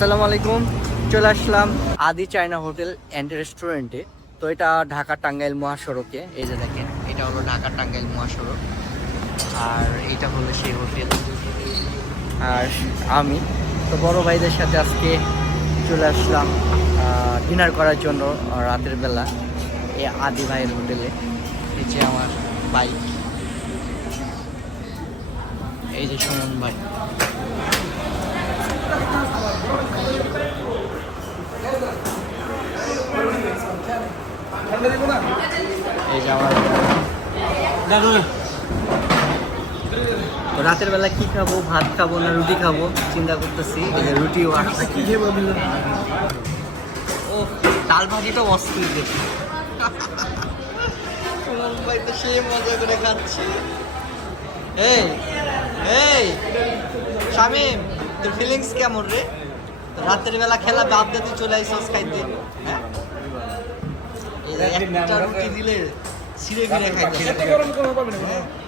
আসসালামু আলাইকুম। চলে আসলাম আদি চায়না হোটেল অ্যান্ড রেস্টুরেন্টে। তো এটা ঢাকা টাঙ্গাইল মহাসড়কে, এই যে দেখেন এটা হলো ঢাকা টাঙ্গাইল মহাসড়ক, আর এটা হলো সেই হোটেল। আর আমি তো বড় ভাইদের সাথে আজকে চলে আসলাম ডিনার করার জন্য রাতের বেলা এই আদি ভাইয়ের হোটেলে। এই যে আমার বাইক, এই যে সুমন ভাই। এই যে আমার রাতের বেলা কি খাবো, ভাত খাবো না রুটি খাবো চিন্তা করতেছি। এই যে রুটিও আসছে। ও ডাল ভাজি তো অস্থির দেখি। সুমন ভাই তো সে মজা করে খাচ্ছে। এই এই শামিম, তোর ফিলিংস কেমন রে? রাতের বেলা খেলা বাদ দিয়ে তুই চলে আইসস খাইতে। হ্যাঁ, একটা রুটি দিলে ছিঁড়ে ফিরে খাইতে।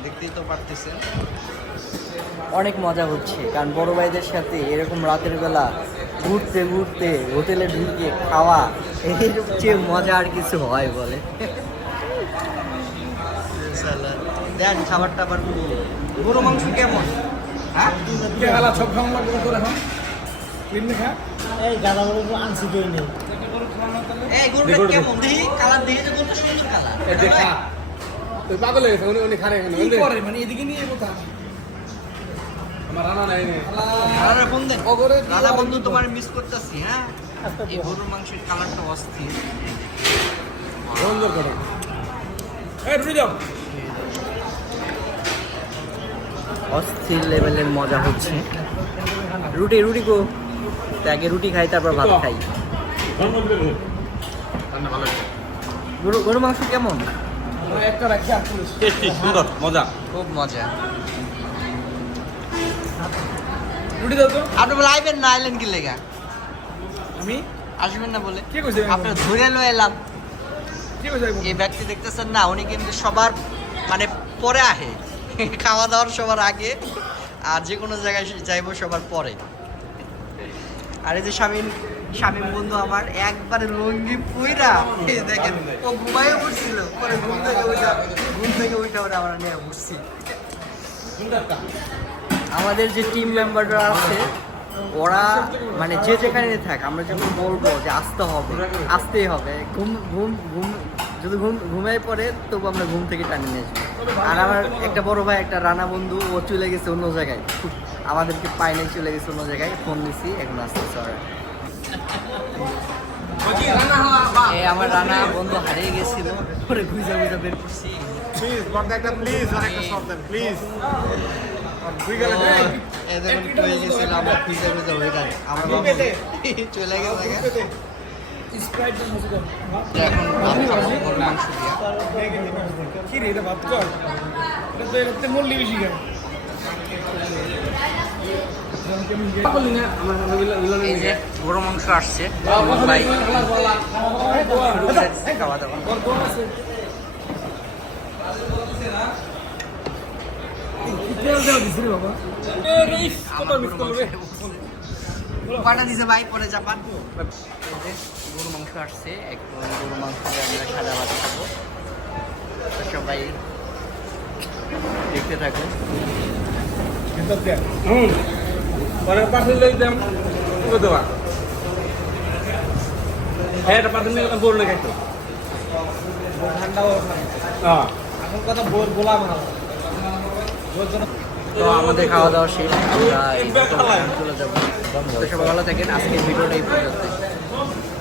দেখতেই তো পারতেছেন অনেক মজা হচ্ছে, কারণ বড় ভাইদের সাথে এরকম রাতের বেলা ঘুরতে ঘুরতে হোটেলে ঢুকে খাওয়া, এর চেয়ে মজা আর কিছু হয় বলে? দেন খাবার টাবার। গরু মাংস কেমন? হ্যাঁ সব খাওয়া লাগবে তোর এখন। এই গাদা গরু আনছি কই নেই। এই গরুটা কেমন দেখি? কালার দেখি যে গরুটা সুন্দর কালার। এই দেখা তুই পাগল হয়ে গেছে। উনি খারে এখানে কি করে মানে এদিকে নিয়ে কথা। আমার রানা নাই নে। রানা ফোন দে। রানা বন্ধু তোমার মিস করতেছি। হ্যাঁ, এই গরুর মাংসের কালারটা অস্থির। সুন্দর করে। এই রুটি দাও। অস্থির লেভেলের মজা হচ্ছে। রুটি রুটি গো, আগে রুটি খাই তারপর ভাত খাই। গরু মাংস কেমন? সুন্দর, মজা, খুব মজা। রুটি দাও তো। আপনি বলে আইবেন না, আইলেন কি লেগা? আমি আসবেন না বলে আপনার ধরে লো এলাম। এই ব্যক্তি দেখতেছেন না, উনি কিন্তু সবার মানে পরে আহে, খাওয়া দাওয়ার সবার আগে, আর যে কোনো জায়গায় যাইবো সবার পরে। আর এই যে শামীম বন্ধু আমার একবারে লঙ্গি পুইরা দেখেন, ও ঘুমাইয়ে পড়ছিল, পরে ঘুম থেকে উঠে ওরা আমরা নিয়ে বসছি। আমাদের যে টিম মেম্বাররা আছে ওরা মানে যে যেখানে থাক, আমরা যখন বলবো যে আসতে হবে আসতেই হবে। যদি ঘুমাই পড়ে তবু আমরা ঘুম থেকে টানি নিয়ে আসবো। আর আমার একটা বড় ভাই, একটা রানা বন্ধু, ও চলে গেছে অন্য জায়গায়, আমাদেরকে পাই নাই, চলে গেছে অন্য জায়গায়। ফোন দিছি, এখন আসতেছে ওরা। আমার রানা বন্ধু হারিয়ে গেছিল, পরে ঘুজা বের করছি। চলে গেছে গরু মাংস আসছে, খাওয়া দাওয়া। কটা দিছে ভাই, পরে চাপান। গরু মাংস আসছে, একদম গরু মাংস আমরা সাদা ভাত খাবো। সবাই দেখতে থাকুন। তো আমাদের খাওয়া দাওয়া শেষ, আমরা চলে যাবো। তো সবাই ভালো থাকেন, আজকের ভিডিওটা এই পর্যন্ত।